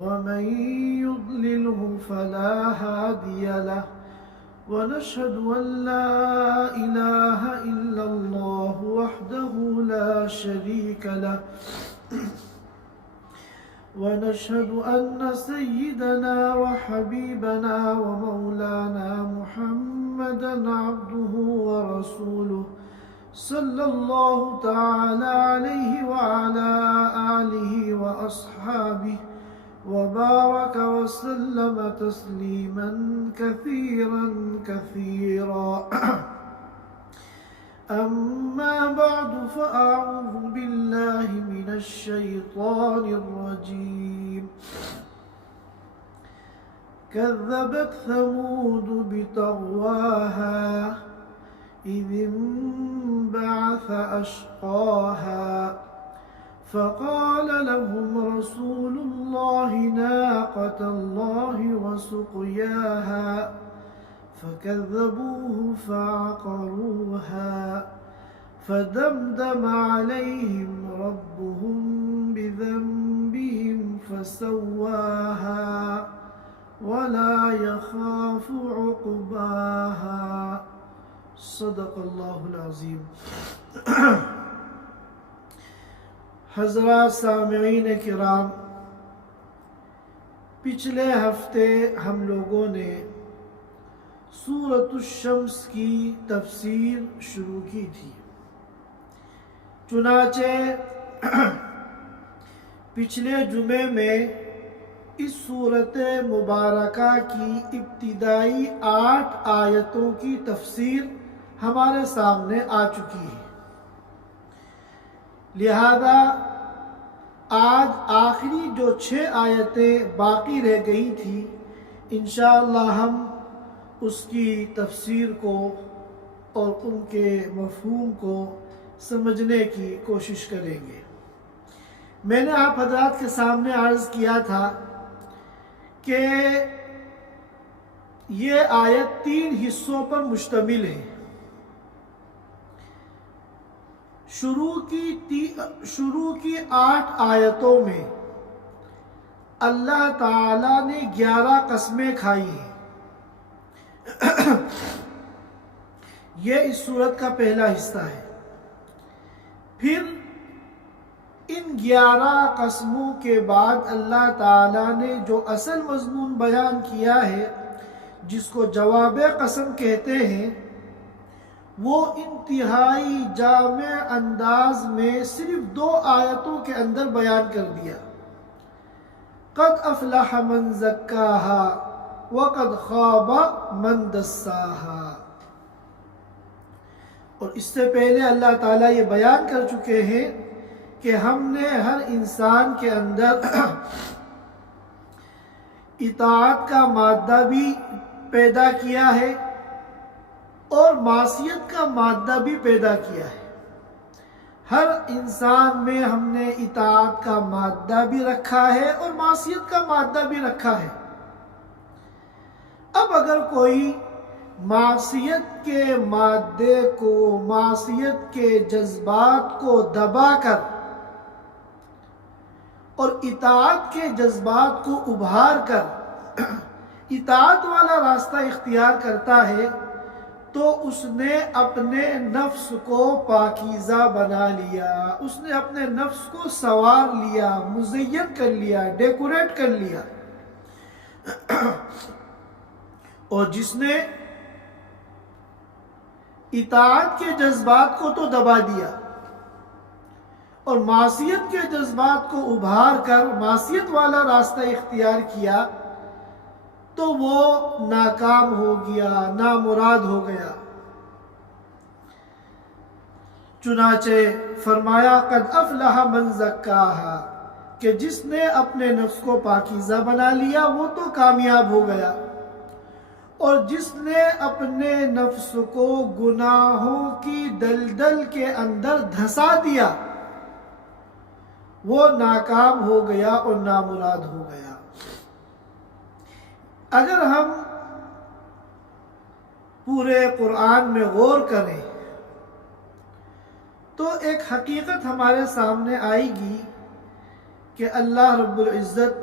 ومن يضلله فلا هادي له ونشهد أن لا إله إلا الله وحده لا شريك له ونشهد أن سيدنا وحبيبنا ومولانا محمدا عبده ورسوله صلى الله تعالى عليه وعلى آله وأصحابه وبارك وسلم تسليما كثيرا أما بعد فأعوذ بالله من الشيطان الرجيم كذبت ثمود بطغواها إذ انبعث أشقاها فقال لهم رسول الله ناقة الله وسقياها فكذبوه فعقروها فدمدم عليهم ربهم بذنبهم فسواها ولا يخاف عقباها صدق اللہ العظیم۔ حضرات سامعین کرام، پچھلے ہفتے ہم لوگوں نے سورۃ الشمس کی تفسیر شروع کی تھی۔ چنانچہ پچھلے جمعے میں اس سورۃ مبارکہ کی ابتدائی 8 آیتوں کی تفسیر ہمارے سامنے آ چکی ہے، لہذا آج آخری جو 6 آیتیں باقی رہ گئی تھی، انشاءاللہ ہم اس کی تفسیر کو اور ان کے مفہوم کو سمجھنے کی کوشش کریں گے۔ میں نے آپ حضرات کے سامنے عرض کیا تھا کہ یہ آیت 3 حصوں پر مشتمل ہے۔ شروع کی 8 آیتوں میں اللہ تعالیٰ نے 11 قسمیں کھائی ہیں۔ یہ اس سورت کا پہلا حصہ ہے۔ پھر ان 11 قسموں کے بعد اللہ تعالیٰ نے جو اصل مضمون بیان کیا ہے، جس کو جواب قسم کہتے ہیں، وہ انتہائی جامع انداز میں صرف 2 آیتوں کے اندر بیان کر دیا۔ قد افلح من زکاہا وقد خواب من دساہا۔ اور اس سے پہلے اللہ تعالیٰ یہ بیان کر چکے ہیں کہ ہم نے ہر انسان کے اندر اطاعت کا مادہ بھی پیدا کیا ہے اور معصیت کا مادہ بھی پیدا کیا ہے۔ ہر انسان میں ہم نے اطاعت کا مادہ بھی رکھا ہے اور معصیت کا مادہ بھی رکھا ہے۔ اب اگر کوئی معصیت کے مادے کو، معصیت کے جذبات کو دبا کر اور اطاعت کے جذبات کو ابھار کر اطاعت والا راستہ اختیار کرتا ہے، تو اس نے اپنے نفس کو پاکیزہ بنا لیا، اس نے اپنے نفس کو سنوار لیا، مزین کر لیا، ڈیکوریٹ کر لیا۔ اور جس نے اطاعت کے جذبات کو تو دبا دیا اور معصیت کے جذبات کو ابھار کر معصیت والا راستہ اختیار کیا، تو وہ ناکام ہو گیا، نامراد ہو گیا۔ چنانچہ فرمایا قد افلح من زکاہا، کہ جس نے اپنے نفس کو پاکیزہ بنا لیا وہ تو کامیاب ہو گیا، اور جس نے اپنے نفس کو گناہوں کی دلدل کے اندر دھسا دیا وہ ناکام ہو گیا اور نامراد ہو گیا۔ اگر ہم پورے قرآن میں غور کریں تو ایک حقیقت ہمارے سامنے آئے گی کہ اللہ رب العزت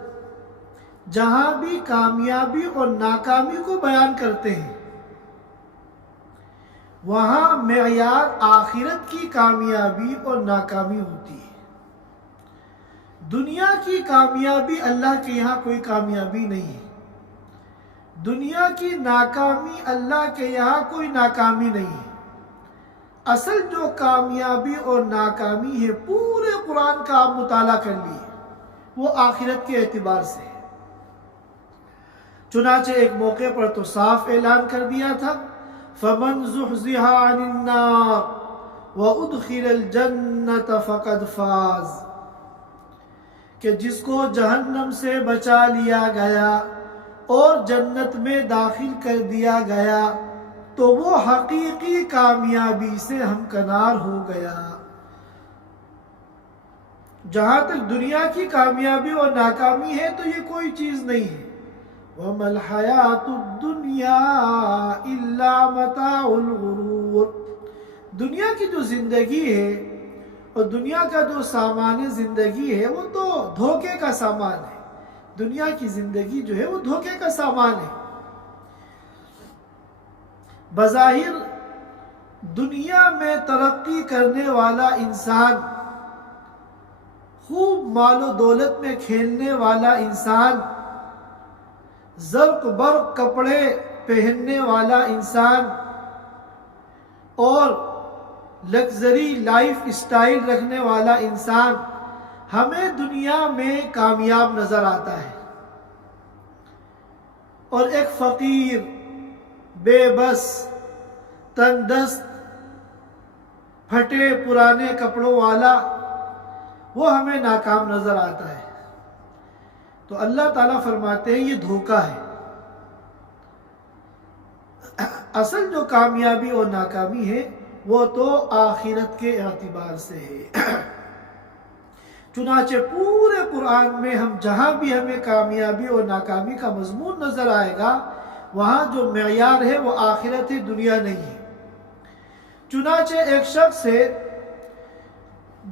جہاں بھی کامیابی اور ناکامی کو بیان کرتے ہیں وہاں معیار آخرت کی کامیابی اور ناکامی ہوتی ہے۔ دنیا کی کامیابی اللہ کے یہاں کوئی کامیابی نہیں ہے، دنیا کی ناکامی اللہ کے یہاں کوئی ناکامی نہیں ہے۔ اصل جو کامیابی اور ناکامی ہے پورے قرآن کا آپ مطالعہ کر لیے، وہ آخرت کے اعتبار سے ہے۔ چنانچہ ایک موقع پر تو صاف اعلان کر دیا تھا فَمَنْ زُحْزِحَ عَنِ النَّارِ وَأُدْخِلَ الْجَنَّةَ فَقَدْ فَازَ، کہ جس کو جہنم سے بچا لیا گیا اور جنت میں داخل کر دیا گیا تو وہ حقیقی کامیابی سے ہمکنار ہو گیا۔ جہاں تک دنیا کی کامیابی اور ناکامی ہے تو یہ کوئی چیز نہیں ہے۔ وَمَا الْحَيَاةُ الدُّنْيَا إِلَّا مَتَاعُ الْغُرُورِ، دنیا کی جو زندگی ہے اور دنیا کا جو سامان زندگی ہے وہ تو دھوکے کا سامان ہے۔ دنیا کی زندگی جو ہے وہ دھوکے کا سامان ہے۔ بظاہر دنیا میں ترقی کرنے والا انسان، خوب مال و دولت میں کھیلنے والا انسان، زرق برق کپڑے پہننے والا انسان اور لگژری لائف اسٹائل رکھنے والا انسان ہمیں دنیا میں کامیاب نظر آتا ہے، اور ایک فقیر بے بس تندست پھٹے پرانے کپڑوں والا وہ ہمیں ناکام نظر آتا ہے۔ تو اللہ تعالیٰ فرماتے ہیں یہ دھوکہ ہے۔ اصل جو کامیابی اور ناکامی ہے وہ تو آخرت کے اعتبار سے ہے۔ چنانچہ پورے قرآن میں ہم جہاں بھی ہمیں کامیابی اور ناکامی کا مضمون نظر آئے گا وہاں جو معیار ہے وہ آخرت ہے، دنیا نہیں ہے۔ چنانچہ ایک شخص ہے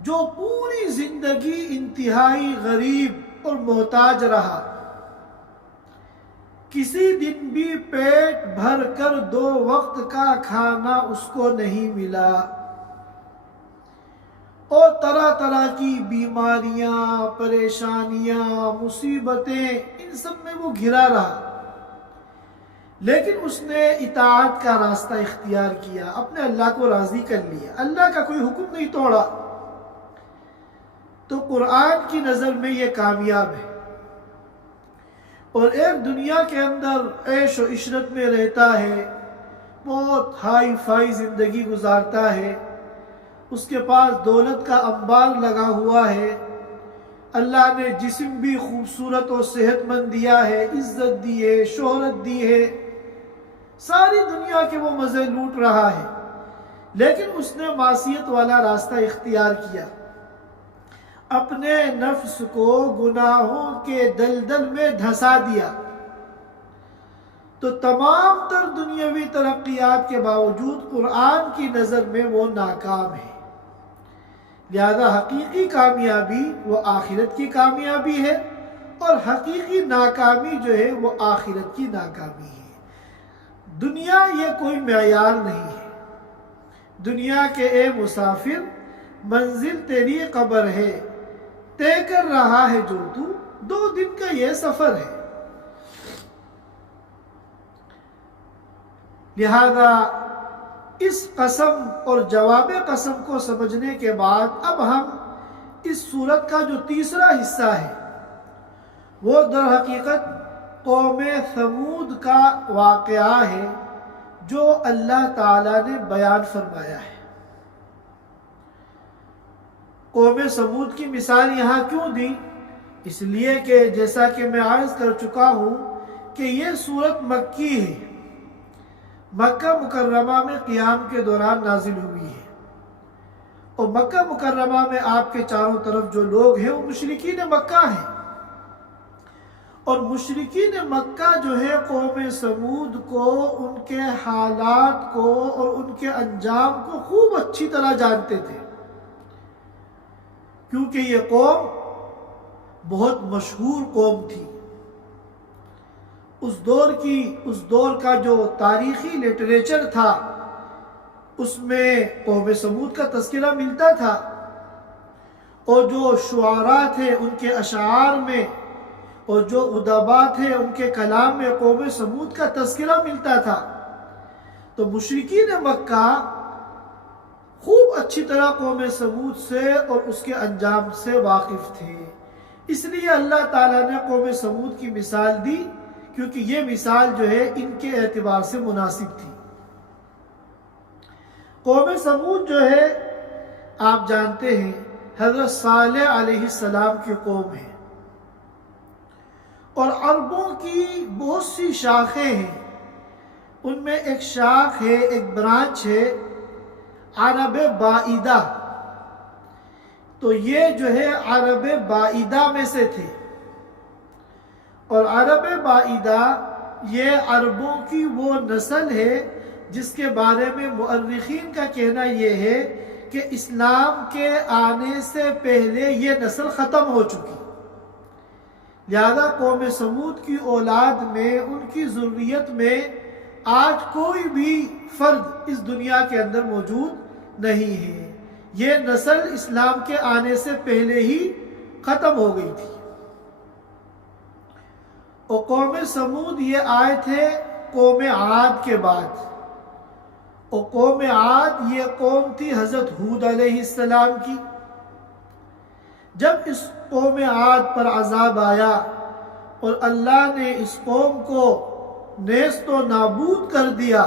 جو پوری زندگی انتہائی غریب اور محتاج رہا، کسی دن بھی پیٹ بھر کر 2 وقت کا کھانا اس کو نہیں ملا، اور طرح طرح کی بیماریاں، پریشانیاں، مصیبتیں، ان سب میں وہ گھرا رہا، لیکن اس نے اطاعت کا راستہ اختیار کیا، اپنے اللہ کو راضی کر لیا، اللہ کا کوئی حکم نہیں توڑا، تو قرآن کی نظر میں یہ کامیاب ہے۔ اور ایک دنیا کے اندر عیش و عشرت میں رہتا ہے، بہت ہائی فائی زندگی گزارتا ہے، اس کے پاس دولت کا انبار لگا ہوا ہے، اللہ نے جسم بھی خوبصورت اور صحت مند دیا ہے، عزت دی ہے، شہرت دی ہے، ساری دنیا کے وہ مزے لوٹ رہا ہے، لیکن اس نے معصیت والا راستہ اختیار کیا، اپنے نفس کو گناہوں کے دلدل میں دھسا دیا، تو تمام تر دنیاوی ترقیات کے باوجود قرآن کی نظر میں وہ ناکام ہے۔ لہذا حقیقی کامیابی وہ آخرت کی کامیابی ہے، اور حقیقی ناکامی جو ہے وہ آخرت کی ناکامی ہے۔ دنیا یہ کوئی معیار نہیں ہے۔ دنیا کے اے مسافر، منزل تیری قبر ہے، طے کر رہا ہے جو تو، 2 دن کا یہ سفر ہے۔ لہذا اس قسم اور جواب قسم کو سمجھنے کے بعد اب ہم اس سورت کا جو تیسرا حصہ ہے وہ در حقیقت قوم ثمود کا واقعہ ہے جو اللہ تعالیٰ نے بیان فرمایا ہے۔ قوم ثمود کی مثال یہاں کیوں دی؟ اس لیے کہ جیسا کہ میں عرض کر چکا ہوں کہ یہ سورت مکی ہے، مکہ مکرمہ میں قیام کے دوران نازل ہوئی ہے، اور مکہ مکرمہ میں آپ کے چاروں طرف جو لوگ ہیں وہ مشرکین مکہ ہیں، اور مشرکین مکہ جو ہے قوم ثمود کو، ان کے حالات کو اور ان کے انجام کو خوب اچھی طرح جانتے تھے، کیونکہ یہ قوم بہت مشہور قوم تھی، اس دور کا جو تاریخی لٹریچر تھا اس میں قوم سمود کا تذکرہ ملتا تھا، اور جو شعراء تھے ان کے اشعار میں اور جو ادبا تھے ان کے کلام میں قوم سمود کا تذکرہ ملتا تھا۔ تو مشرکین مکہ خوب اچھی طرح قوم سمود سے اور اس کے انجام سے واقف تھے، اس لیے اللہ تعالیٰ نے قوم سمود کی مثال دی، کیونکہ یہ مثال جو ہے ان کے اعتبار سے مناسب تھی۔ قوم سمود جو ہے آپ جانتے ہیں حضرت صالح علیہ السلام کی قوم ہے، اور عربوں کی بہت سی شاخیں ہیں، ان میں ایک شاخ ہے، ایک برانچ ہے عرب بعیدہ، تو یہ جو ہے عرب بعیدہ میں سے تھے، اور عرب بعیدہ یہ عربوں کی وہ نسل ہے جس کے بارے میں مؤرخین کا کہنا یہ ہے کہ اسلام کے آنے سے پہلے یہ نسل ختم ہو چکی، لہذا قوم سمود کی اولاد میں، ان کی ذریت میں آج کوئی بھی فرد اس دنیا کے اندر موجود نہیں ہے، یہ نسل اسلام کے آنے سے پہلے ہی ختم ہو گئی تھی۔ اور قوم سمود یہ آئے تھے قوم عاد کے بعد، اور قوم عاد یہ قوم تھی حضرت ہود علیہ السلام کی۔ جب اس قوم عاد پر عذاب آیا اور اللہ نے اس قوم کو نیست و نابود کر دیا،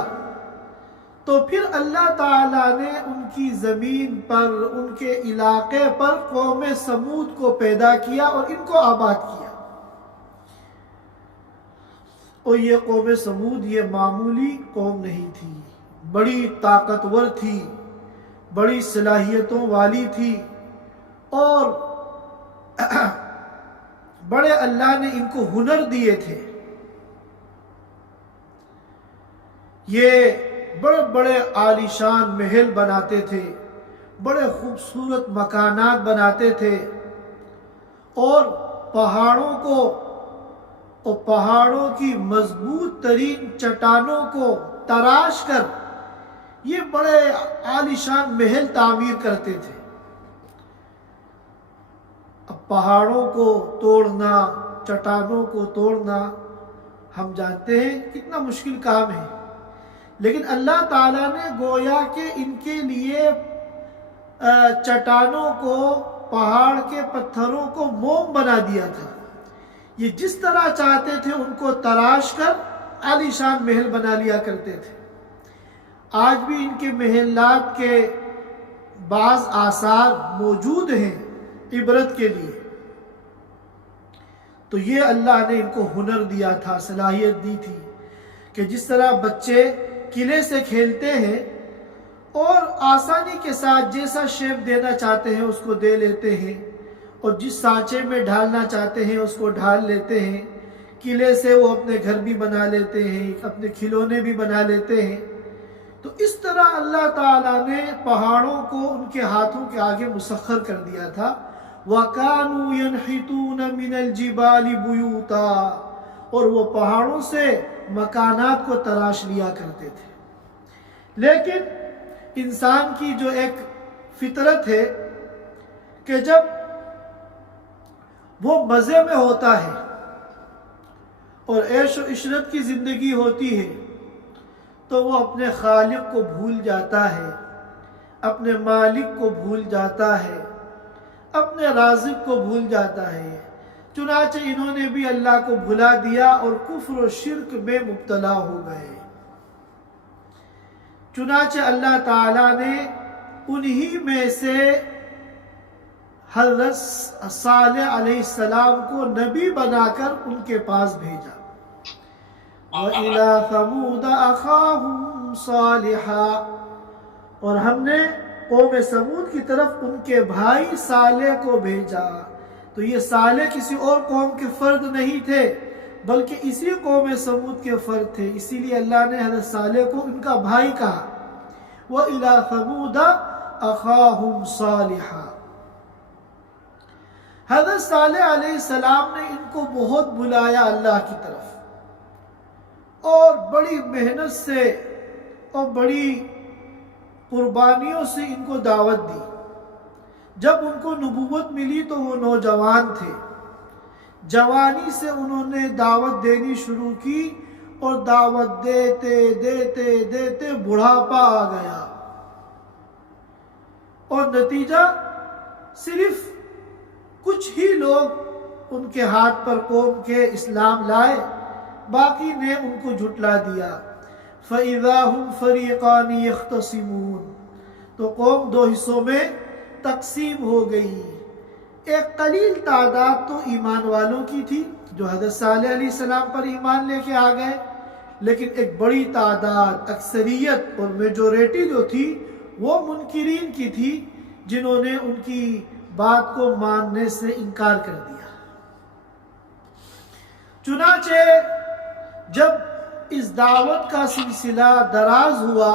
تو پھر اللہ تعالیٰ نے ان کی زمین پر، ان کے علاقے پر قوم سمود کو پیدا کیا اور ان کو آباد کیا۔ اور یہ قوم سمود یہ معمولی قوم نہیں تھی، بڑی طاقتور تھی، بڑی صلاحیتوں والی تھی، اور بڑے اللہ نے ان کو ہنر دیے تھے۔ یہ بڑے بڑے عالیشان محل بناتے تھے، بڑے خوبصورت مکانات بناتے تھے، اور پہاڑوں کو اور پہاڑوں کی مضبوط ترین چٹانوں کو تراش کر یہ بڑے عالیشان محل تعمیر کرتے تھے۔ اب پہاڑوں کو توڑنا، چٹانوں کو توڑنا ہم جانتے ہیں کتنا مشکل کام ہے، لیکن اللہ تعالیٰ نے گویا کہ ان کے لیے چٹانوں کو، پہاڑ کے پتھروں کو موم بنا دیا تھا، یہ جس طرح چاہتے تھے ان کو تراش کر عالیشان محل بنا لیا کرتے تھے۔ آج بھی ان کے محلات کے بعض آثار موجود ہیں عبرت کے لیے۔ تو یہ اللہ نے ان کو ہنر دیا تھا، صلاحیت دی تھی کہ جس طرح بچے قلعے سے کھیلتے ہیں اور آسانی کے ساتھ جیسا شیپ دینا چاہتے ہیں اس کو دے لیتے ہیں، اور جس سانچے میں ڈھالنا چاہتے ہیں اس کو ڈھال لیتے ہیں، قلعے سے وہ اپنے گھر بھی بنا لیتے ہیں، اپنے کھلونے بھی بنا لیتے ہیں۔ تو اس طرح اللہ تعالیٰ نے پہاڑوں کو ان کے ہاتھوں کے آگے مسخر کر دیا تھا۔ وَكَانُوا يَنْحِتُونَ مِنَ الْجِبَالِ بُيُوتًا، اور وہ پہاڑوں سے مکانات کو تراش لیا کرتے تھے۔ لیکن انسان کی جو ایک فطرت ہے کہ جب وہ مزے میں ہوتا ہے اور عیش و عشرت کی زندگی ہوتی ہے تو وہ اپنے خالق کو بھول جاتا ہے، اپنے مالک کو بھول جاتا ہے، اپنے رازق کو بھول جاتا ہے۔ چنانچہ انہوں نے بھی اللہ کو بھلا دیا اور کفر و شرک میں مبتلا ہو گئے۔ چنانچہ اللہ تعالیٰ نے انہی میں سے حضرت صالح علیہ السلام کو نبی بنا کر ان کے پاس بھیجا۔ وَإِلَىٰ ثَمُودَ أَخَاهُمْ صَالِحًا، اور ہم نے قوم سمود کی طرف ان کے بھائی صالح کو بھیجا۔ تو یہ صالح کسی اور قوم کے فرد نہیں تھے بلکہ اسی قوم سمود کے فرد تھے، اسی لیے اللہ نے حضرت صالح کو ان کا بھائی کہا۔ وَإِلَىٰ ثَمُودَ أَخَاهُمْ صَالِحًا، حضرت صالح علیہ السلام نے ان کو بہت بلایا اللہ کی طرف، اور بڑی محنت سے اور بڑی قربانیوں سے ان کو دعوت دی۔ جب ان کو نبوت ملی تو وہ نوجوان تھے، جوانی سے انہوں نے دعوت دینی شروع کی اور دعوت دیتے دیتے دیتے بڑھاپا آ گیا، اور نتیجہ صرف کچھ ہی لوگ ان کے ہاتھ پر قوم کے اسلام لائے، باقی نے ان کو جھٹلا دیا۔ فَإِذَا هُمْ فَرِيقَانِ يَخْتَصِمُونَ، تو قوم دو حصوں میں تقسیم ہو گئی۔ ایک قلیل تعداد تو ایمان والوں کی تھی جو حضرت صالح علیہ السلام پر ایمان لے کے آ گئے، لیکن ایک بڑی تعداد، اکثریت اور میجورٹی جو تھی وہ منکرین کی تھی، جنہوں نے ان کی بات کو ماننے سے انکار کر دیا۔ چنانچہ جب اس دعوت کا سلسلہ دراز ہوا،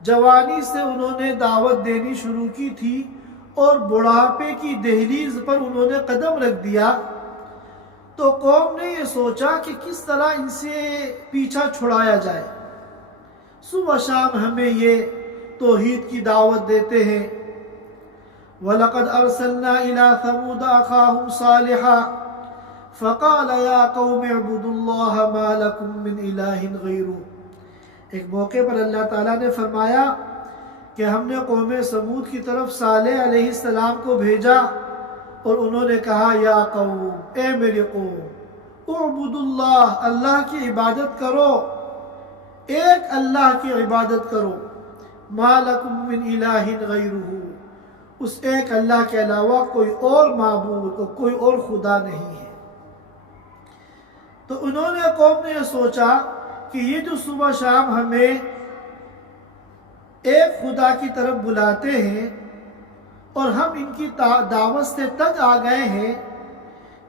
جوانی سے انہوں نے دعوت دینی شروع کی تھی اور بڑھاپے کی دہلیز پر انہوں نے قدم رکھ دیا، تو قوم نے یہ سوچا کہ کس طرح ان سے پیچھا چھڑایا جائے۔ صبح شام ہمیں یہ توحید کی دعوت دیتے ہیں۔ وَلَقَدْ أَرْسَلْنَا إِلَىٰ ثَمُودَ أَخَاهُمْ صَالِحًا فَقَالَ يَا قَوْمِ اعْبُدُوا اللَّهَ مَا لَكُم مِّنْ إِلَٰهٍ غَيْرُهُ۔ ایک موقع پر اللہ تعالیٰ نے فرمایا کہ ہم نے قوم سمود کی طرف صالح علیہ السلام کو بھیجا اور انہوں نے کہا، یا قوم، اے میرے قوم، اعبدوا اللہ، اللہ کی عبادت کرو، ایک اللہ کی عبادت کرو، ما لکم من الہ غیرہ، اس ایک اللہ کے علاوہ کوئی اور معبود اور کوئی اور خدا نہیں ہے۔ تو انہوں نے، قوم نے یہ سوچا کہ یہ جو صبح شام ہمیں ایک خدا کی طرف بلاتے ہیں اور ہم ان کی دعوت سے تنگ آ گئے ہیں،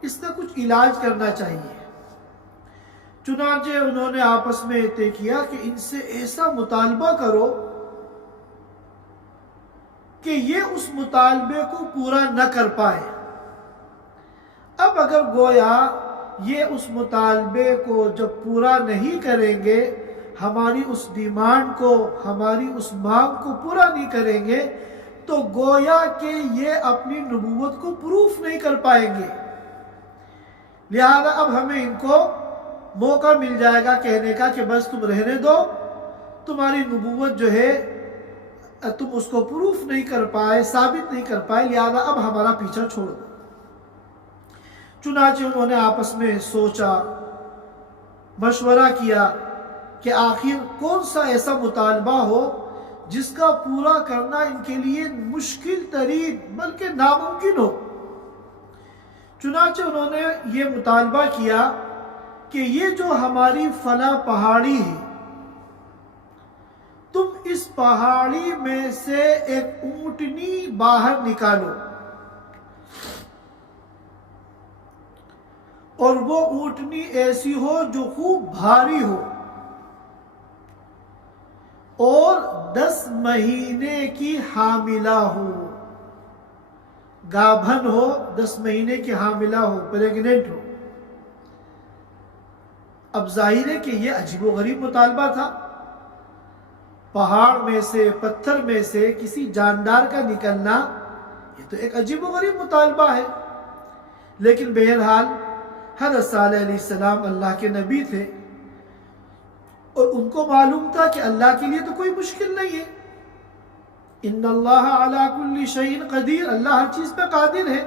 اس کا کچھ علاج کرنا چاہیے۔ چنانچہ انہوں نے آپس میں طے کیا کہ ان سے ایسا مطالبہ کرو کہ یہ اس مطالبے کو پورا نہ کر پائے۔ اب اگر گویا یہ اس مطالبے کو جب پورا نہیں کریں گے، ہماری اس ڈیمانڈ کو، ہماری اس مانگ کو پورا نہیں کریں گے، تو گویا کہ یہ اپنی نبوت کو پروف نہیں کر پائیں گے۔ لہذا اب ہمیں ان کو موقع مل جائے گا کہنے کا کہ بس تم رہنے دو، تمہاری نبوت جو ہے تم اس کو پروف نہیں کر پائے، ثابت نہیں کر پائے، لہذا اب ہمارا پیچھا چھوڑ دو۔ چنانچہ انہوں نے آپس میں سوچا، مشورہ کیا کہ آخر کون سا ایسا مطالبہ ہو جس کا پورا کرنا ان کے لیے مشکل ترین بلکہ ناممکن ہو۔ چنانچہ انہوں نے یہ مطالبہ کیا کہ یہ جو ہماری فلاں پہاڑی ہے، تم اس پہاڑی میں سے ایک اونٹنی باہر نکالو، اور وہ اونٹنی ایسی ہو جو خوب بھاری ہو اور 10 مہینے کی حاملہ ہو، گابھن ہو، 10 مہینے کی حاملہ ہو، پریگننٹ ہو۔ اب ظاہر ہے کہ یہ عجیب و غریب مطالبہ تھا، پہاڑ میں سے، پتھر میں سے کسی جاندار کا نکلنا، یہ تو ایک عجیب و غریب مطالبہ ہے۔ لیکن بہرحال حضرت صالح علیہ السلام اللہ کے نبی تھے اور ان کو معلوم تھا کہ اللہ کے لیے تو کوئی مشکل نہیں ہے، ان اللہ علی کل شیء قدیر، اللہ ہر چیز پہ قادر ہے۔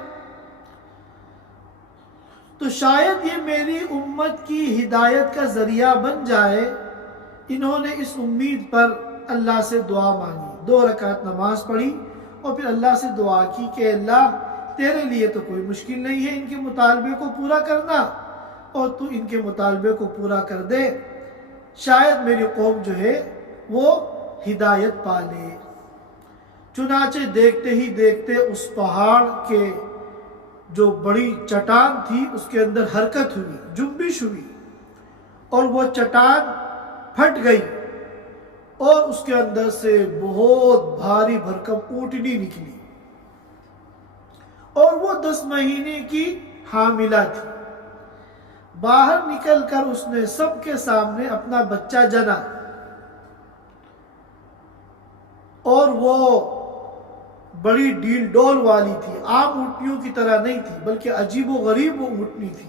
تو شاید یہ میری امت کی ہدایت کا ذریعہ بن جائے۔ انہوں نے اس امید پر اللہ سے دعا مانگی، 2 رکعت نماز پڑھی اور پھر اللہ سے دعا کی کہ اللہ تیرے لیے تو کوئی مشکل نہیں ہے ان کے مطالبے کو پورا کرنا، اور تو ان کے مطالبے کو پورا کر دے، شاید میری قوم جو ہے وہ ہدایت پا لے۔ چنانچہ دیکھتے ہی دیکھتے اس پہاڑ کے جو بڑی چٹان تھی اس کے اندر حرکت ہوئی، جنبش ہوئی، اور وہ چٹان پھٹ گئی اور اس کے اندر سے بہت بھاری بھرکم اونٹنی نکلی، اور وہ 10 مہینے کی حاملہ تھی۔ باہر نکل کر اس نے سب کے سامنے اپنا بچہ جنا، اور وہ بڑی ڈیل ڈول والی تھی، عام اونٹنیوں کی طرح نہیں تھی بلکہ عجیب و غریب وہ اونٹنی تھی۔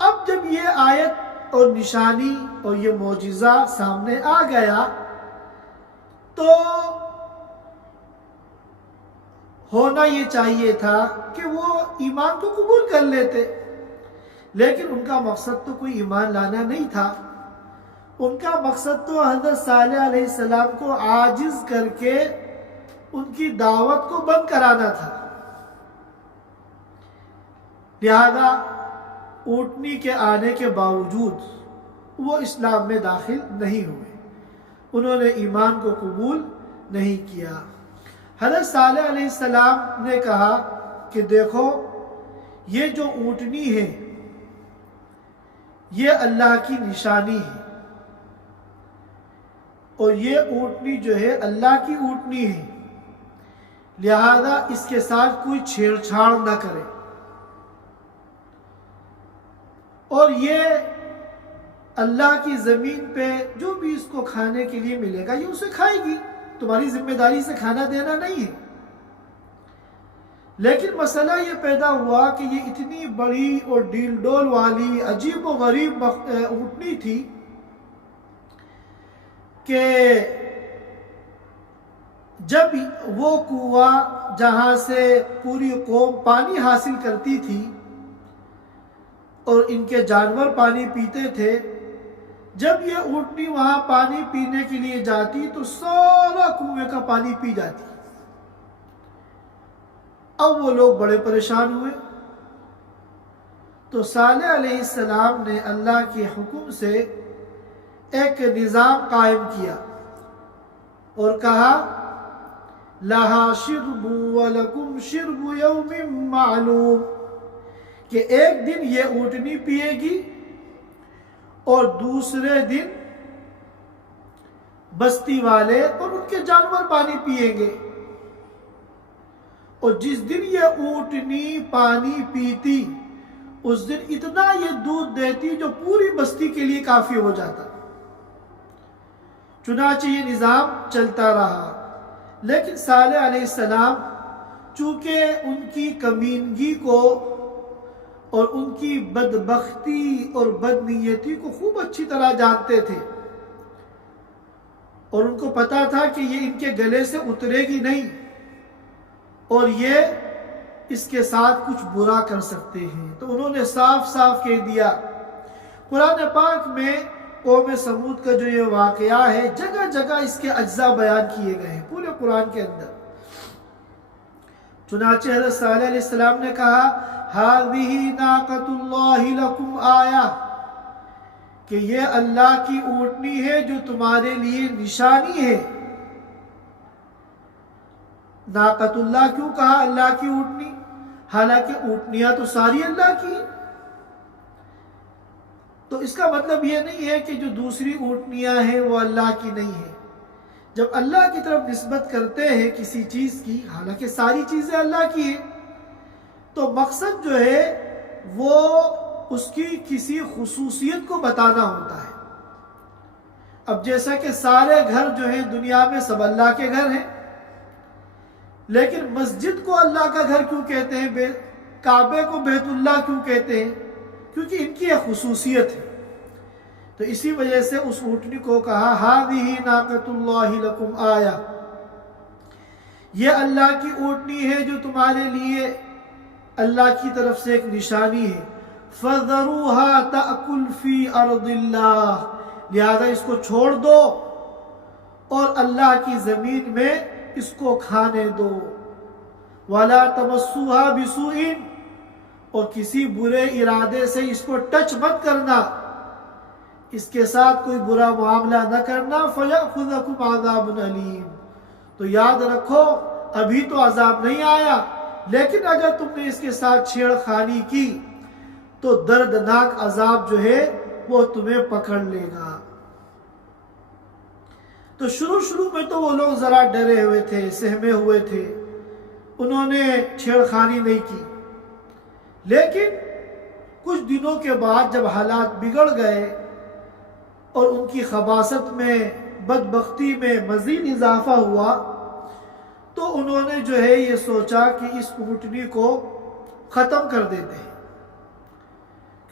اب جب یہ آیت اور نشانی اور یہ معجزہ سامنے آ گیا تو ہونا یہ چاہیے تھا کہ وہ ایمان کو قبول کر لیتے، لیکن ان کا مقصد تو کوئی ایمان لانا نہیں تھا، ان کا مقصد تو حضرت صالح علیہ السلام کو عاجز کر کے ان کی دعوت کو بند کرانا تھا۔ لہذا اونٹنی کے آنے کے باوجود وہ اسلام میں داخل نہیں ہوئے، انہوں نے ایمان کو قبول نہیں کیا۔ حضرت صالح علیہ السلام نے کہا کہ دیکھو یہ جو اونٹنی ہے یہ اللہ کی نشانی ہے، اور یہ اونٹنی جو ہے اللہ کی اونٹنی ہے، لہذا اس کے ساتھ کوئی چھیڑ چھاڑ نہ کرے، اور یہ اللہ کی زمین پہ جو بھی اس کو کھانے کے لیے ملے گا یہ اسے کھائے گی، تمہاری ذمہ داری سے کھانا دینا نہیں ہے۔ لیکن مسئلہ یہ پیدا ہوا کہ یہ اتنی بڑی اور ڈیل ڈول والی عجیب و غریب اونٹنی تھی کہ جب وہ کنواں جہاں سے پوری قوم پانی حاصل کرتی تھی اور ان کے جانور پانی پیتے تھے، جب یہ اونٹنی وہاں پانی پینے کے لیے جاتی تو سارا کنویں کا پانی پی جاتی۔ اب وہ لوگ بڑے پریشان ہوئے، تو صالح علیہ السلام نے اللہ کے حکم سے ایک نظام قائم کیا اور کہا لَهَا شِرْبٌ وَلَكُمْ شِرْبُ يَوْمٍ مَّعْلُومٍ، کہ ایک دن یہ اونٹنی پیے گی اور دوسرے دن بستی والے اور ان کے جانور پانی پیئیں گے، اور جس دن یہ اونٹنی پانی پیتی اس دن اتنا یہ دودھ دیتی جو پوری بستی کے لیے کافی ہو جاتا۔ چنانچہ یہ نظام چلتا رہا، لیکن صالح علیہ السلام چونکہ ان کی کمینگی کو اور ان کی بدبختی اور بدنیتی کو خوب اچھی طرح جانتے تھے، اور ان کو پتا تھا کہ یہ ان کے گلے سے اترے گی نہیں، اور یہ اس کے ساتھ کچھ برا کر سکتے ہیں، تو انہوں نے صاف صاف کہہ دیا۔ قرآن پاک میں قوم سمود کا جو یہ واقعہ ہے جگہ جگہ اس کے اجزاء بیان کیے گئے ہیں پورے قرآن کے اندر۔ چنانچہ حضرت صالح علیہ السلام نے کہا هَذِهِ نَاقَةُ اللَّهِ لَكُمْ آیَةٌ، کہ یہ اللہ کی اونٹنی ہے جو تمہارے لیے نشانی ہے۔ ناقۃ اللہ کیوں کہا اللہ کی اونٹنی؟ حالانکہ اونٹنیاں تو ساری اللہ کی ہیں، تو اس کا مطلب یہ نہیں ہے کہ جو دوسری اونٹنیاں ہیں وہ اللہ کی نہیں ہیں۔ جب اللہ کی طرف نسبت کرتے ہیں کسی چیز کی، حالانکہ ساری چیزیں اللہ کی ہیں، تو مقصد جو ہے وہ اس کی کسی خصوصیت کو بتانا ہوتا ہے۔ اب جیسا کہ سارے گھر جو ہیں دنیا میں سب اللہ کے گھر ہیں، لیکن مسجد کو اللہ کا گھر کیوں کہتے ہیں، کعبے کو بیت اللہ کیوں کہتے ہیں؟ کیونکہ ان کی ایک خصوصیت ہے۔ تو اسی وجہ سے اس اونٹنی کو کہا هَذِهِ نَاقَةُ اللَّهِ لَكُمْ آیَةٌ، یہ اللہ کی اونٹنی ہے جو تمہارے لیے اللہ کی طرف سے ایک نشانی ہے۔ فَذَرُوهَا تَأْكُلْ فِي أَرْضِ اللَّهِ، لہذا اس کو چھوڑ دو اور اللہ کی زمین میں اس کو کھانے دو۔ وَلَا تَمَسُّوهَا بِسُوءٍ، اور کسی برے ارادے سے اس کو ٹچ مت کرنا، اس کے ساتھ کوئی برا معاملہ نہ کرنا۔ فَيَأْخُذَكُمْ عَذَابٌ أَلِيمٌ، تو یاد رکھو ابھی تو عذاب نہیں آیا، لیکن اگر تم نے اس کے ساتھ چھیڑ خانی کی تو دردناک عذاب جو ہے وہ تمہیں پکڑ لے گا۔ تو شروع میں تو وہ لوگ ذرا ڈرے ہوئے تھے، سہمے ہوئے تھے، انہوں نے چھیڑ خانی نہیں کی، لیکن کچھ دنوں کے بعد جب حالات بگڑ گئے اور ان کی خباثت میں، بدبختی میں مزید اضافہ ہوا، تو انہوں نے جو ہے یہ سوچا کہ اس اونٹنی کو ختم کر دیتے ہیں،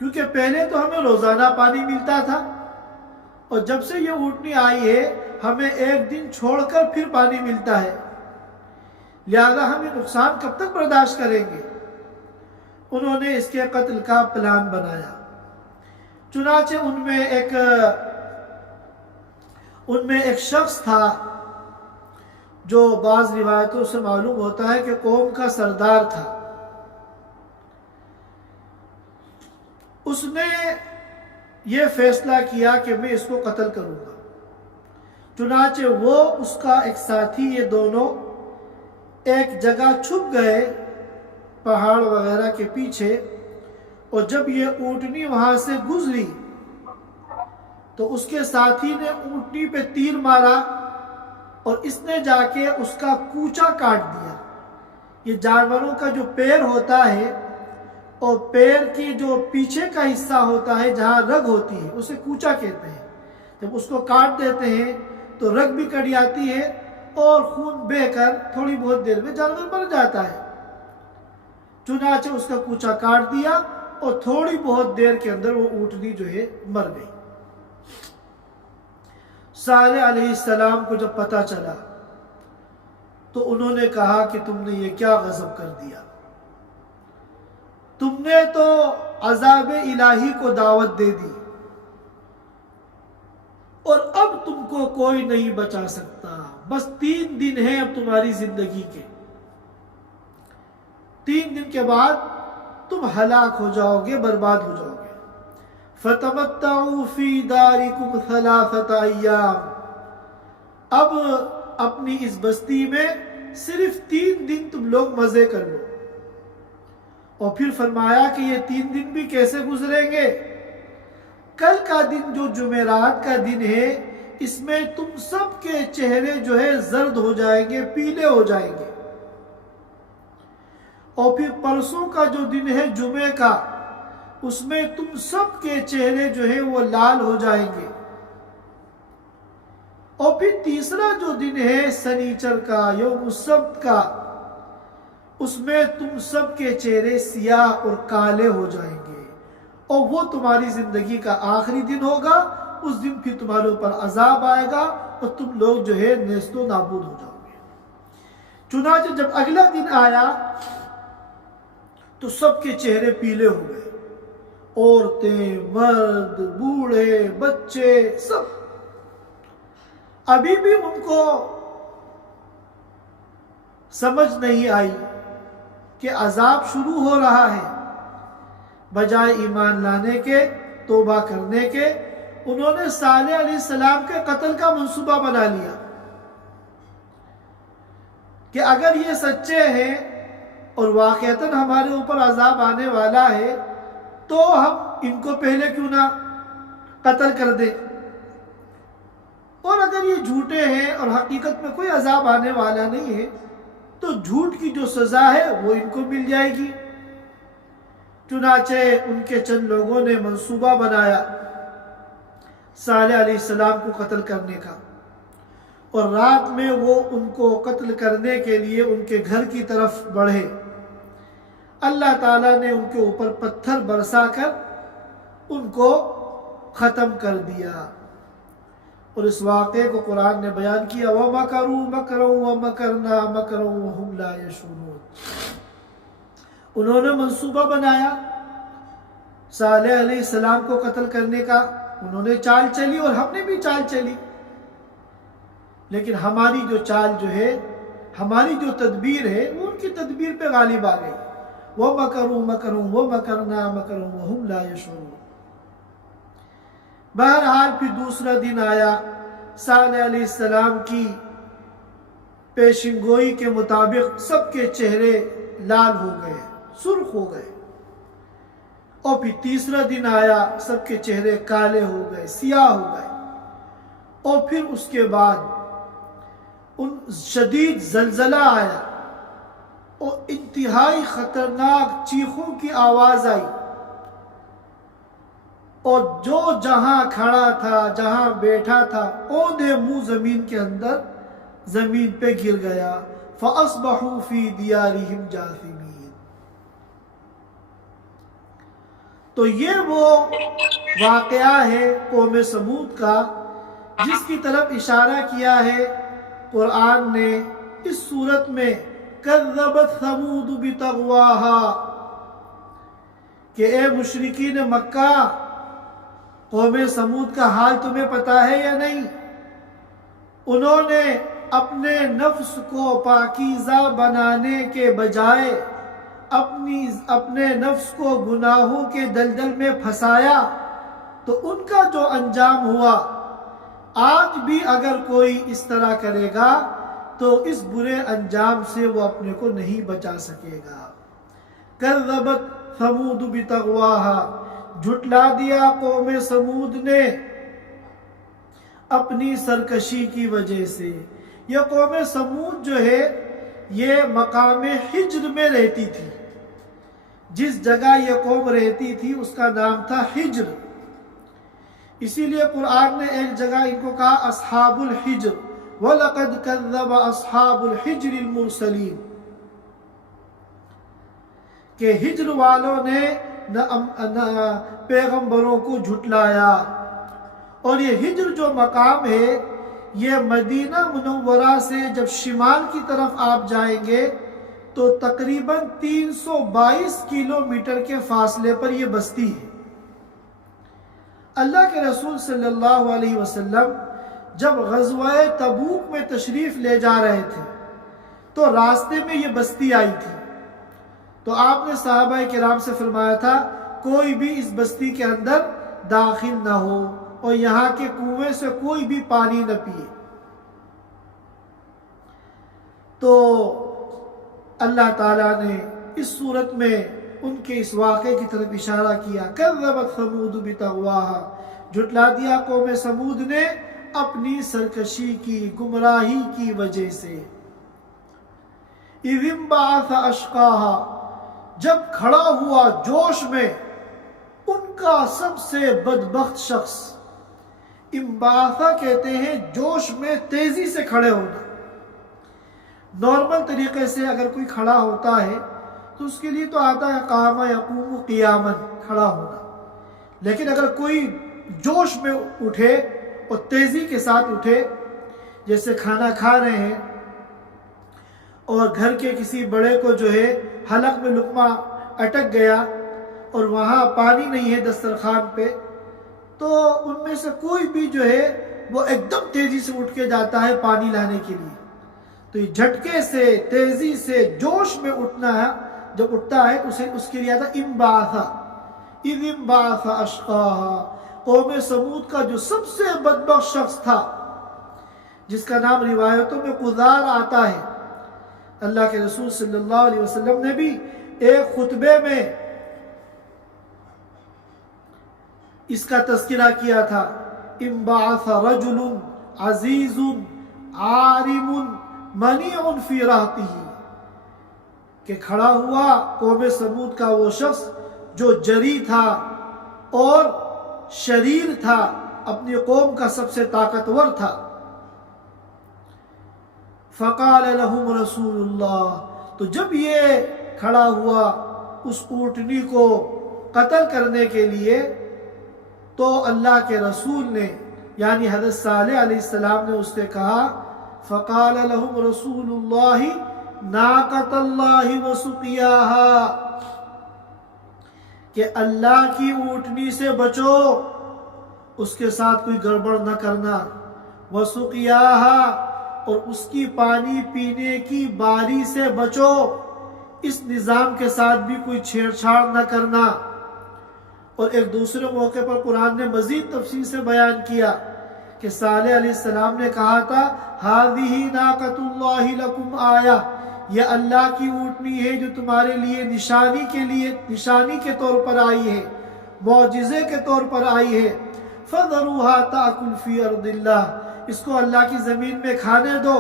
کیونکہ پہلے تو ہمیں روزانہ پانی ملتا تھا، اور جب سے یہ اونٹنی آئی ہے ہمیں ایک دن چھوڑ کر پھر پانی ملتا ہے، لہذا ہم یہ نقصان کب تک برداشت کریں گے۔ انہوں نے اس کے قتل کا پلان بنایا۔ چنانچہ ان میں ایک شخص تھا جو بعض روایتوں سے معلوم ہوتا ہے کہ قوم کا سردار تھا۔ اس نے یہ فیصلہ کیا کہ میں اس کو قتل کروں گا۔ چنانچہ وہ اس کا ایک ساتھی، یہ دونوں ایک جگہ چھپ گئے پہاڑ وغیرہ کے پیچھے، اور جب یہ اونٹنی وہاں سے گزری تو اس کے ساتھی نے اونٹنی پہ تیر مارا اور اس نے جا کے اس کا کوچا کاٹ دیا۔ یہ جانوروں کا جو پیر ہوتا ہے اور پیر کی جو پیچھے کا حصہ ہوتا ہے جہاں رگ ہوتی ہے اسے کوچا کہتے ہیں۔ جب اس کو کاٹ دیتے ہیں تو رگ بھی کٹ جاتی ہے اور خون بہہ کر تھوڑی بہت دیر میں جانور مر جاتا ہے۔ چنانچہ اس کا کوچا کاٹ دیا اور تھوڑی بہت دیر کے اندر وہ اونٹنی جو ہے مر گئی۔ صالح علیہ السلام کو جب پتہ چلا تو انہوں نے کہا کہ تم نے یہ کیا غضب کر دیا، تم نے تو عذاب الہی کو دعوت دے دی اور اب تم کو کوئی نہیں بچا سکتا، بس 3 دن ہیں اب تمہاری زندگی کے، 3 دن کے بعد تم ہلاک ہو جاؤ گے، برباد ہو جاؤ گے۔ فَتَمَتَّعُوا فِي دَارِكُمْ 3 أَيَّامٍ، اب اپنی اس بستی میں صرف 3 دن تم لوگ مزے کر لو۔ اور پھر فرمایا کہ یہ 3 دن بھی کیسے گزریں گے؟ کل کا دن جو جمعرات کا دن ہے اس میں تم سب کے چہرے جو ہے زرد ہو جائیں گے، پیلے ہو جائیں گے، اور پھر پرسوں کا جو دن ہے جمعے کا اس میں تم سب کے چہرے جو ہے وہ لال ہو جائیں گے، اور پھر تیسرا جو دن ہے سنیچر کا، یوم السبت کا، اس میں تم سب کے چہرے سیاہ اور کالے ہو جائیں گے، اور وہ تمہاری زندگی کا آخری دن ہوگا۔ اس دن پھر تمہارے اوپر عذاب آئے گا اور تم لوگ جو ہے نیست و نابود ہو جاؤ گے۔ چنانچہ جب اگلا دن آیا تو سب کے چہرے پیلے ہو گئے، عورتیں، مرد، بوڑھے، بچے، سب۔ ابھی بھی ان کو سمجھ نہیں آئی کہ عذاب شروع ہو رہا ہے، بجائے ایمان لانے کے، توبہ کرنے کے، انہوں نے صالح علیہ السلام کے قتل کا منصوبہ بنا لیا کہ اگر یہ سچے ہیں اور واقعتاً ہمارے اوپر عذاب آنے والا ہے تو ہم ان کو پہلے کیوں نہ قتل کر دیں، اور اگر یہ جھوٹے ہیں اور حقیقت میں کوئی عذاب آنے والا نہیں ہے تو جھوٹ کی جو سزا ہے وہ ان کو مل جائے گی۔ چنانچہ ان کے چند لوگوں نے منصوبہ بنایا صالح علیہ السلام کو قتل کرنے کا، اور رات میں وہ ان کو قتل کرنے کے لیے ان کے گھر کی طرف بڑھے۔ اللہ تعالیٰ نے ان کے اوپر پتھر برسا کر ان کو ختم کر دیا، اور اس واقعے کو قرآن نے بیان کیا وَمَكَرُوا مَكْرًا وَمَكَرْنَا مَكْرًا وَهُمْ لَا يَشْعُرُونَ۔ انہوں نے منصوبہ بنایا صالح علیہ السلام کو قتل کرنے کا، انہوں نے چال چلی اور ہم نے بھی چال چلی، لیکن ہماری جو چال جو ہے، ہماری جو تدبیر ہے وہ ان کی تدبیر پہ غالب آ گئی۔ وَمَكَرُوا مَكْرًا وَمَكَرْنَا مَكْرًا وَهُمْ لَا يَشْعُرُونَ۔ بہرحال پھر دوسرا دن آیا، صالح علیہ السلام کی پیشنگوئی کے مطابق سب کے چہرے لال ہو گئے، سرخ ہو گئے، اور پھر تیسرا دن آیا، سب کے چہرے کالے ہو گئے، سیاہ ہو گئے، اور پھر اس کے بعد شدید زلزلہ آیا، اور انتہائی خطرناک چیخوں کی آواز آئی، اور جو جہاں کھڑا تھا، جہاں بیٹھا تھا، اوندھے منہ زمین کے اندر زمین پہ گر گیا۔ فَأَصْبَحُوا فِي دِيَارِهِمْ جَاثِمِينَ۔ تو یہ وہ واقعہ ہے قوم سمود کا جس کی طرف اشارہ کیا ہے قرآن نے اس صورت میں، کذبت ثمود بطغواہا، کہ اے مشرکین مکہ، قوم سمود کا حال تمہیں پتہ ہے یا نہیں؟ انہوں نے اپنے نفس کو پاکیزہ بنانے کے بجائے اپنے نفس کو گناہوں کے دلدل میں پھنسایا، تو ان کا جو انجام ہوا، آج بھی اگر کوئی اس طرح کرے گا تو اس برے انجام سے وہ اپنے کو نہیں بچا سکے گا۔ کذبت ثمود بطغواہا، جھٹلا دیا قوم سمود نے اپنی سرکشی کی وجہ سے۔ یہ قوم سمود جو ہے یہ مقام حجر میں رہتی تھی، جس جگہ یہ قوم رہتی تھی اس کا نام تھا حجر، اسی لیے قرآن نے ایک جگہ ان کو کہا اصحاب الحجر، وَلَقَدْ كَذَّبَ أَصْحَابُ الْحِجْرِ الْمُرْسَلِينَ، کہ ہجر والوں نے پیغمبروں کو جھٹلایا۔ اور یہ ہجر جو مقام ہے یہ مدینہ منورہ سے جب شمال کی طرف آپ جائیں گے تو تقریباً 322 کلومیٹر کے فاصلے پر یہ بستی ہے۔ اللہ کے رسول صلی اللہ علیہ وسلم جب غزوہ تبوک میں تشریف لے جا رہے تھے تو راستے میں یہ بستی آئی تھی، تو آپ نے صحابہ کرام سے فرمایا تھا کوئی بھی اس بستی کے اندر داخل نہ ہو اور یہاں کے کنویں سے کوئی بھی پانی نہ پیے۔ تو اللہ تعالیٰ نے اس صورت میں ان کے اس واقعے کی طرف اشارہ کیا، کذبت ثمود بطغواہا، جھٹلا دیا قوم سمود نے اپنی سرکشی کی، گمراہی کی وجہ سے۔ اذ انبعث اشقاہا، جب کھڑا ہوا جوش میں ان کا سب سے بدبخت شخص۔ انبعاثا کہتے ہیں جوش میں تیزی سے کھڑے ہونا۔ نارمل طریقے سے اگر کوئی کھڑا ہوتا ہے تو اس کے لیے تو آتا ہے قام یقوم قیاما، کھڑا ہونا، لیکن اگر کوئی جوش میں اٹھے اور تیزی کے ساتھ اٹھے، جیسے کھانا کھا رہے ہیں اور گھر کے کسی بڑے کو جو ہے حلق میں لقمہ اٹک گیا اور وہاں پانی نہیں ہے دسترخوان پہ، تو ان میں سے کوئی بھی جو ہے وہ ایک دم تیزی سے اٹھ کے جاتا ہے پانی لانے کے لیے۔ تو یہ جھٹکے سے، تیزی سے، جوش میں اٹھنا ہے، جب اٹھتا ہے اسے اس کے لیے آتا انبعاثا۔ اذ انبعث اشقاہا، قوم سمود کا جو سب سے بدبخت شخص تھا، جس کا نام روایتوں میں قذار آتا ہے، اللہ کے رسول صلی اللہ علیہ وسلم نے بھی ایک خطبے میں اس کا تذکرہ کیا تھا، انبعث رجل عزیز عارم منیع فی رہتہ، کہ کھڑا ہوا قوم سمود کا وہ شخص جو جری تھا اور شریر تھا، اپنی قوم کا سب سے طاقتور تھا۔ فقال لهم رسول اللہ، تو جب یہ کھڑا ہوا اس اونٹنی کو قتل کرنے کے لیے، تو اللہ کے رسول نے یعنی حضرت صالح علیہ السلام نے اس سے کہا، فقال لهم رسول اللہ ناقۃ اللہ وسقیاہا، کہ اللہ کی اونٹنی سے بچو، اس کے ساتھ کوئی گڑبڑ نہ کرنا، وسقیاہا، اور اس کی پانی پینے کی باری سے بچو، اس نظام کے ساتھ بھی کوئی چھیڑ چھاڑ نہ کرنا۔ اور ایک دوسرے موقع پر قرآن نے مزید تفصیل سے بیان کیا کہ صالح علیہ السلام نے کہا تھا، ہذہ ناقۃ اللہ لکم آیہ، یہ اللہ کی اونٹنی ہے جو تمہارے لیے نشانی کے طور پر آئی ہے، معجزے کے طور پر آئی ہے، فذروها تأکل فی ارض اللہ، اس کو اللہ کی زمین میں کھانے دو،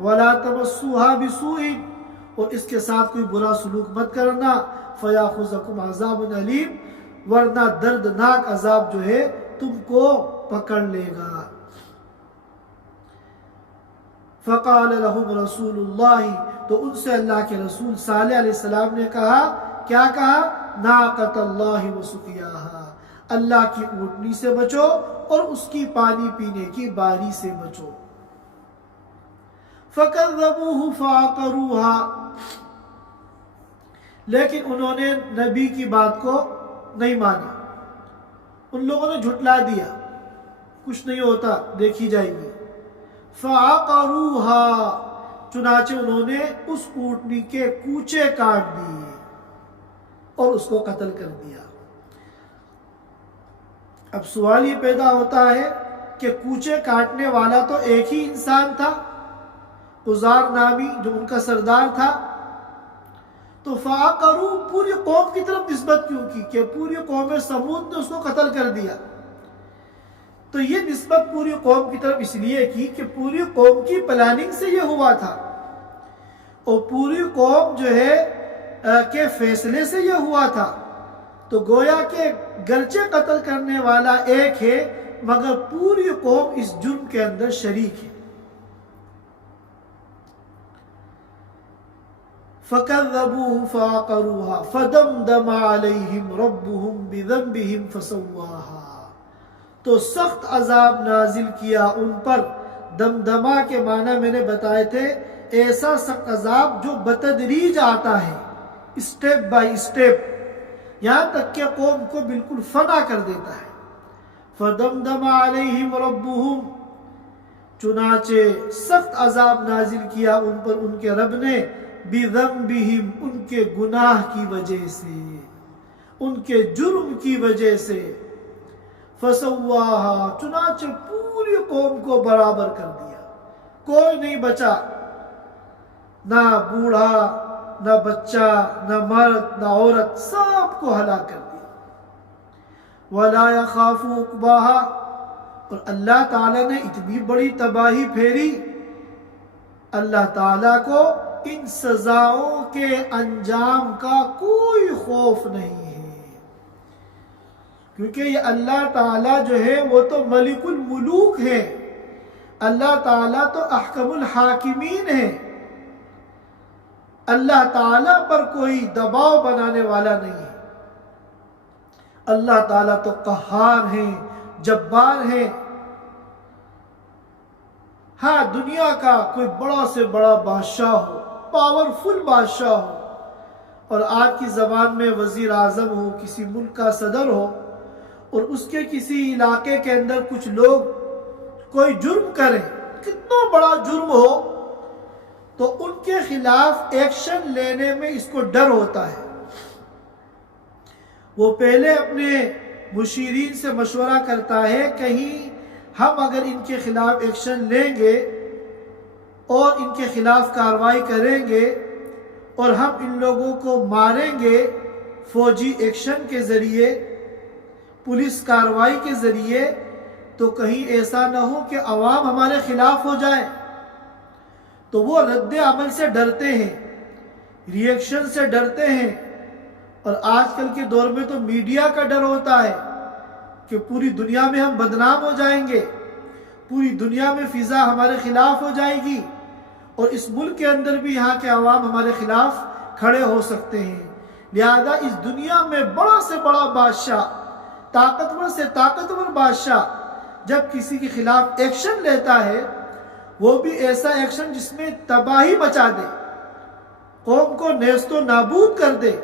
ولا تمسوها بسوء، اور اس کے ساتھ کوئی برا سلوک مت کرنا، فَيَأْخُذَكُمْ عَذَابٌ عَلِيمٌ، ورنہ دردناک عذاب جو ہے تم کو پکڑ لے گا۔ فَقَالَ لَهُمْ رَسُولُ اللَّهِ، تو ان سے اللہ کے رسول صالح علیہ السلام نے کہا، کیا کہا؟ نَاقَةَ اللَّهِ وَسُقْيَاهَا، اللہ کی اونٹنی سے بچو اور اس کی پانی پینے کی باری سے بچو۔ فَكَذَّبُوهُ فَعَقَرُوهَا، لیکن انہوں نے نبی کی بات کو نہیں مانا، ان لوگوں نے جھٹلا دیا، کچھ نہیں ہوتا، دیکھی جائے گی۔ فَعَقَرُوهَا، چنانچہ انہوں نے اس اونٹنی کے کوچے کاٹ دیے اور اس کو قتل کر دیا۔ اب سوال یہ پیدا ہوتا ہے کہ کوچے کاٹنے والا تو ایک ہی انسان تھا، عزار نامی، جو ان کا سردار تھا، تو فَعَقَرُوا پوری قوم کی طرف نسبت کیوں کی کہ پوری قوم سمود نے اس کو قتل کر دیا؟ تو یہ نسبت پوری قوم کی طرف اس لیے کی کہ پوری قوم کی پلاننگ سے یہ ہوا تھا، اور پوری قوم جو ہے کے فیصلے سے یہ ہوا تھا، تو گویا کہ گرچہ قتل کرنے والا ایک ہے مگر پوری قوم اس جرم کے اندر شریک ہے۔ فَكَذَّبُوهُ فَعَقَرُوهَا فَدَمْدَمَ عَلَيْهِمْ رَبُّهُمْ بِذَنبِهِمْ فَسَوَّاهَا، تو سخت عذاب نازل کیا ان پر۔ دمدمہ کے معنی میں نے بتائے تھے، ایسا سخت عذاب جو بتدریج آتا ہے، اسٹیپ بائی اسٹیپ، یہاں تک کہ قوم کو بالکل فنا کر دیتا ہے۔ فَدَمْدَمَ عَلَيْهِمْ رَبُّهُمْ، چنانچہ سخت عذاب نازل کیا ان پر ان کے رب نے، بِذَنبِهِمْ، ان کے گناہ کی وجہ سے، ان کے جرم کی وجہ سے، فَسَوَّاهَا، چنانچہ پوری قوم کو برابر کر دیا، کوئی نہیں بچا، نہ بوڑھا، نہ بچہ، نہ مرد، نہ عورت، سب کو ہلاک کر دیا۔ وَلَا يَخَافُ عُقْبَاهَا، اور اللہ تعالیٰ نے اتنی بڑی تباہی پھیری، اللہ تعالیٰ کو ان سزاؤں کے انجام کا کوئی خوف نہیں ہے، کیونکہ یہ اللہ تعالیٰ جو ہے وہ تو ملک الملوک ہے، اللہ تعالیٰ تو احکم الحاکمین ہے، اللہ تعالیٰ پر کوئی دباؤ بنانے والا نہیں ہے، اللہ تعالیٰ تو قہار ہیں، جبار ہیں۔ ہاں، دنیا کا کوئی بڑا سے بڑا بادشاہ ہو، پاورفل بادشاہ ہو، اور آج کی زبان میں وزیر اعظم ہو، کسی ملک کا صدر ہو، اور اس کے کسی علاقے کے اندر کچھ لوگ کوئی جرم کریں، کتنا بڑا جرم ہو، تو ان کے خلاف ایکشن لینے میں اس کو ڈر ہوتا ہے۔ وہ پہلے اپنے مشیرین سے مشورہ کرتا ہے، کہیں ہم اگر ان کے خلاف ایکشن لیں گے اور ان کے خلاف کارروائی کریں گے اور ہم ان لوگوں کو ماریں گے فوجی ایکشن کے ذریعے، پولیس کارروائی کے ذریعے، تو کہیں ایسا نہ ہو کہ عوام ہمارے خلاف ہو جائے، تو وہ رد عمل سے ڈرتے ہیں، ری ایکشن سے ڈرتے ہیں۔ اور آج کل کے دور میں تو میڈیا کا ڈر ہوتا ہے کہ پوری دنیا میں ہم بدنام ہو جائیں گے، پوری دنیا میں فضا ہمارے خلاف ہو جائے گی، اور اس ملک کے اندر بھی یہاں کے عوام ہمارے خلاف کھڑے ہو سکتے ہیں۔ لہذا اس دنیا میں بڑا سے بڑا بادشاہ، طاقتور سے طاقتور بادشاہ جب کسی کے خلاف ایکشن لیتا ہے، وہ بھی ایسا ایکشن جس میں تباہی مچا دے، قوم کو نیست و نابود کر دے،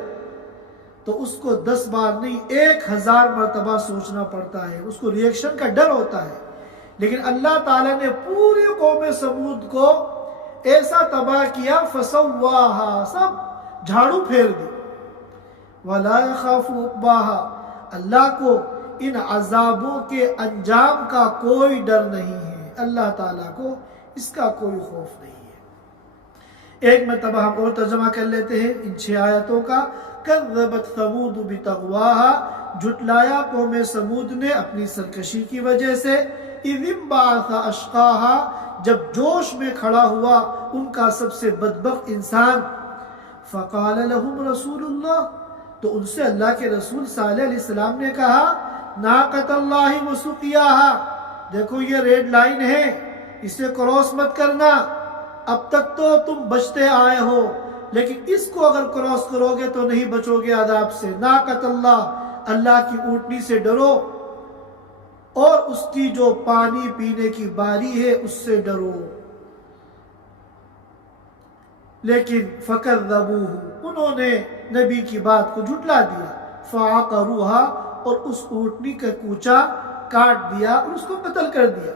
تو اس کو 10 بار نہیں 1000 مرتبہ سوچنا پڑتا ہے، اس کو ری ایکشن کا ڈر ہوتا ہے۔ لیکن اللہ تعالیٰ نے پوری قوم سمود کو ایسا تباہ کیا، فَسَوَّاهَا، سب جھاڑو پھیر دی۔ وَلَا يَخَافُ عُقْبَاهَا، اللہ کو ان عذابوں کے انجام کا کوئی ڈر نہیں ہے، اللہ تعالیٰ کو اس کا کوئی خوف نہیں ہے۔ ایک مرتبہ ہم اور ترجمہ کر لیتے ہیں ان 6 آیتوں کا۔ کذبت ثمود بطغواها، جھٹلایا قوم سمود نے اپنی سرکشی کی وجہ سے، اذ انبعث اشقاها، جب جوش میں کھڑا ہوا ان کا سب سے بدبخت انسان، فقال لهم رسول اللہ، تو ان سے اللہ کے رسول صالح علیہ السلام نے کہا ناقۃ اللہ وسقیاہا، دیکھو یہ ریڈ لائن ہے، اسے کراس مت کرنا، اب تک تو تم بچتے آئے ہو لیکن اس کو اگر کراس کرو گے تو نہیں بچو گے عذاب سے۔ ناقۃ اللہ، اللہ کی اونٹنی سے ڈرو اور اس کی جو پانی پینے کی باری ہے اس سے ڈرو۔ لیکن فَكَذَّبُوهُ، انہوں نے نبی کی بات کو جھٹلا دیا، فَعَقَرُوهَا، اور اس اونٹنی کا کوچا کاٹ دیا اور اس کو قتل کر دیا۔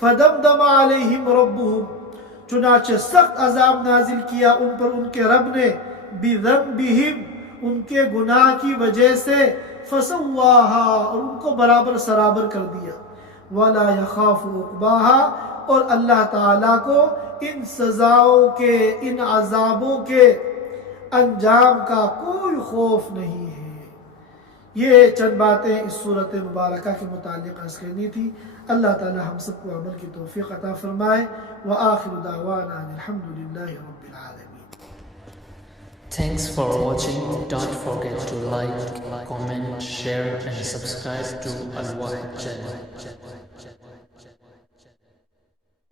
فَدَمْدَمَ عَلَيْهِمْ رَبُّهُمْ، چنانچہ سخت عذاب نازل کیا ان پر ان کے رب نے، بِذَنْبِهِمْ، ان کے گناہ کی وجہ سے، فَسَوَّاهَا، اور ان کو برابر سرابر کر دیا، وَلَا يَخَافُ عُقْبَاهَا، اور اللہ تعالیٰ کو ان سزاؤں کے، ان عذابوں کے انجام کا کوئی خوف نہیں ہے۔ یہ چند باتیں اس صورت مبارکہ کے متعلق عرض کرنی تھی۔ اللہ تعالی ہم سب کو عمل کی توفیق عطا فرمائے۔ وآخر دعوانا ان الحمد للہ رب العالمین۔ Thanks for watching. Don't forget to like, comment, share and subscribe to Al Wahid channel.